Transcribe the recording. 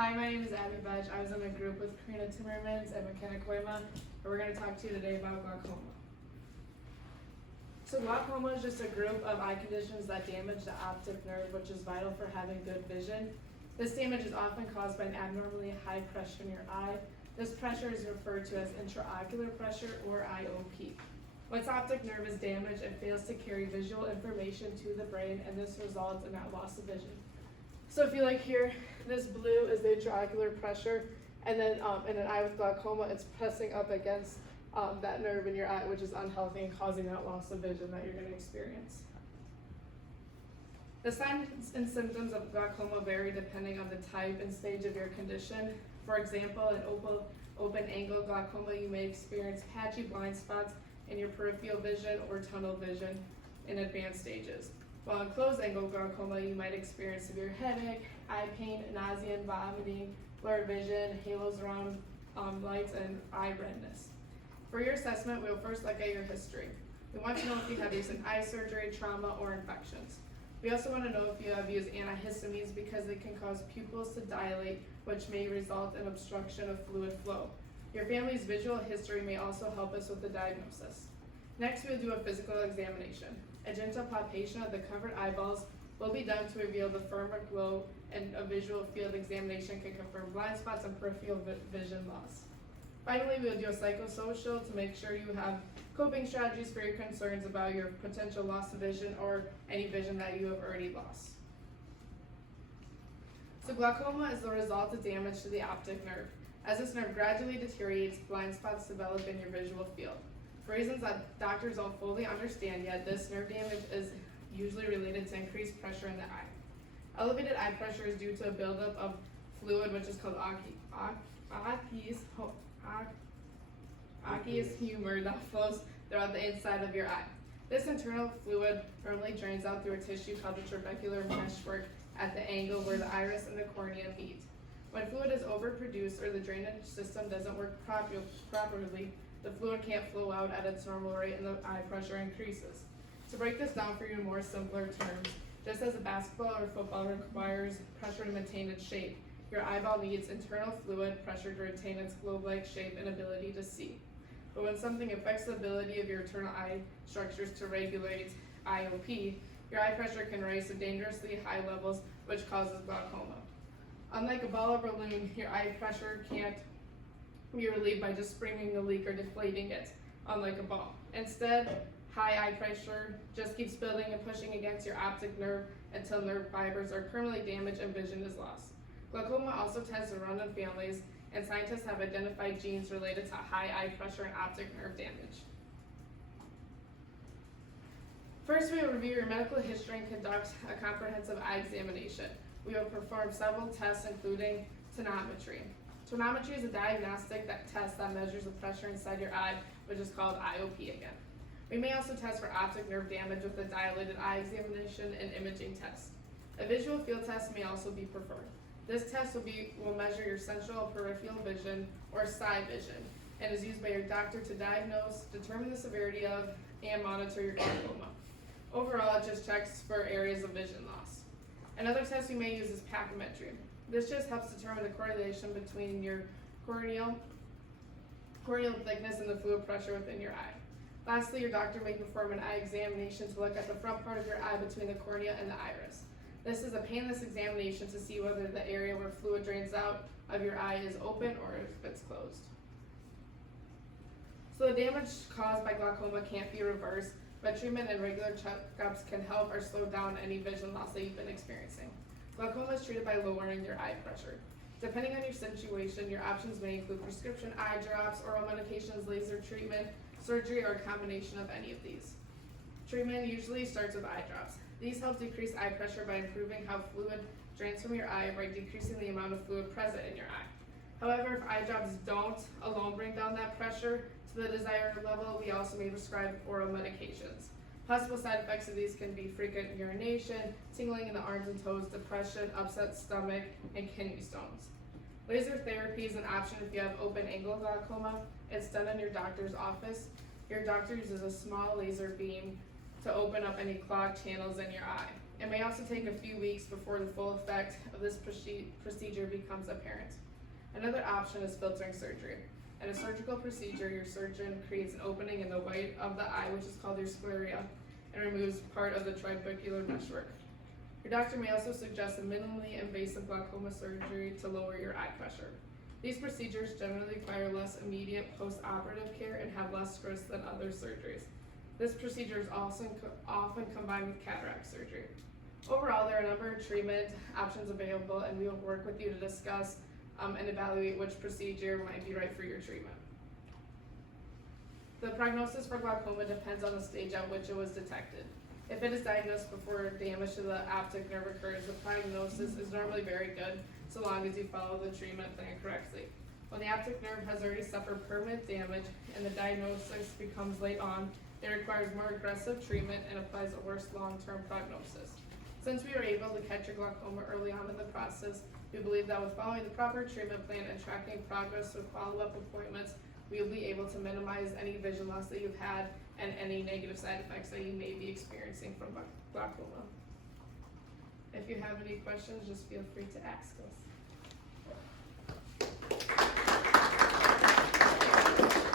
Hi, my name is Abby Budge. I was in a group with Karina Timmermans and McKenna Koima, and we're going to talk to you today about glaucoma. So glaucoma is just a group of eye conditions that damage the optic nerve, which is vital for having good vision. This damage is often caused by an abnormally high pressure in your eye. This pressure is referred to as intraocular pressure, or IOP. Once optic nerve is damaged, it fails to carry visual information to the brain, and this results in that loss of vision. So if you like here, this blue is the intraocular pressure, and then in an eye with glaucoma, it's pressing up against that nerve in your eye, which is unhealthy and causing that loss of vision that you're going to experience. The signs and symptoms of glaucoma vary depending on the type and stage of your condition. For example, in open-angle glaucoma, you may experience patchy blind spots in your peripheral vision or tunnel vision in advanced stages. While in closed-angle glaucoma, you might experience severe headache, eye pain, nausea and vomiting, blurred vision, halos around lights, and eye redness. For your assessment, we'll first look at your history. We want to know if you have recent eye surgery, trauma, or infections. We also want to know if you have used antihistamines because they can cause pupils to dilate, which may result in obstruction of fluid flow. Your family's visual history may also help us with the diagnosis. Next, we'll do a physical examination. A gentle palpation of the covered eyeballs will be done to reveal the firmer glow, and a visual field examination can confirm blind spots and peripheral vision loss. Finally, we'll do a psychosocial to make sure you have coping strategies for your concerns about your potential loss of vision or any vision that you have already lost. So glaucoma is the result of damage to the optic nerve. As this nerve gradually deteriorates, blind spots develop in your visual field. For reasons that doctors don't fully understand yet, this nerve damage is usually related to increased pressure in the eye. Elevated eye pressure is due to a buildup of fluid, which is called aqueous humor that flows throughout the inside of your eye. This internal fluid normally drains out through a tissue called the trabecular meshwork at the angle where the iris and the cornea meet. When fluid is overproduced or the drainage system doesn't work properly, the fluid can't flow out at its normal rate and the eye pressure increases. To break this down for you in more simpler terms, just as a basketball or football requires pressure to maintain its shape, your eyeball needs internal fluid pressure to retain its globe-like shape and ability to see. But when something affects the ability of your internal eye structures to regulate IOP, your eye pressure can rise to dangerously high levels, which causes glaucoma. Unlike a ball or balloon, your eye pressure can't be relieved by just springing a leak or deflating it, unlike a ball. Instead, high eye pressure just keeps building and pushing against your optic nerve until nerve fibers are permanently damaged and vision is lost. Glaucoma also tends to run in families, and scientists have identified genes related to high eye pressure and optic nerve damage. First, we will review your medical history and conduct a comprehensive eye examination. We will perform several tests, including tonometry. Tonometry is a diagnostic test that measures the pressure inside your eye, which is called IOP again. We may also test for optic nerve damage with a dilated eye examination and imaging test. A visual field test may also be preferred. This test will measure your central peripheral vision, or side vision, and is used by your doctor to diagnose, determine the severity of, and monitor your glaucoma. Overall, it just checks for areas of vision loss. Another test we may use is pachymetry. This just helps determine the correlation between your corneal thickness and the fluid pressure within your eye. Lastly, your doctor may perform an eye examination to look at the front part of your eye between the cornea and the iris. This is a painless examination to see whether the area where fluid drains out of your eye is open or if it's closed. So the damage caused by glaucoma can't be reversed, but treatment and regular checkups can help or slow down any vision loss that you've been experiencing. Glaucoma is treated by lowering your eye pressure. Depending on your situation, your options may include prescription eye drops, oral medications, laser treatment, surgery, or a combination of any of these. Treatment usually starts with eye drops. These help decrease eye pressure by improving how fluid drains from your eye by decreasing the amount of fluid present in your eye. However, if eye drops don't alone bring down that pressure to the desired level, we also may prescribe oral medications. Possible side effects of these can be frequent urination, tingling in the arms and toes, depression, upset stomach, and kidney stones. Laser therapy is an option if you have open-angle glaucoma. It's done in your doctor's office. Your doctor uses a small laser beam to open up any clogged channels in your eye. It may also take a few weeks before the full effect of this procedure becomes apparent. Another option is filtering surgery. In a surgical procedure, your surgeon creates an opening in the white of the eye, which is called your scleria, and removes part of the trabecular meshwork. Your doctor may also suggest a minimally invasive glaucoma surgery to lower your eye pressure. These procedures generally require less immediate post-operative care and have less risk than other surgeries. This procedure is also often combined with cataract surgery. Overall, there are a number of treatment options available, and we will work with you to discuss and evaluate which procedure might be right for your treatment. The prognosis for glaucoma depends on the stage at which it was detected. If it is diagnosed before damage to the optic nerve occurs, the prognosis is normally very good, so long as you follow the treatment plan correctly. When the optic nerve has already suffered permanent damage and the diagnosis becomes late on, it requires more aggressive treatment and applies a worse long-term prognosis. Since we were able to catch your glaucoma early on in the process, we believe that with following the proper treatment plan and tracking progress with follow-up appointments, we will be able to minimize any vision loss that you've had and any negative side effects that you may be experiencing from glaucoma. If you have any questions, just feel free to ask us.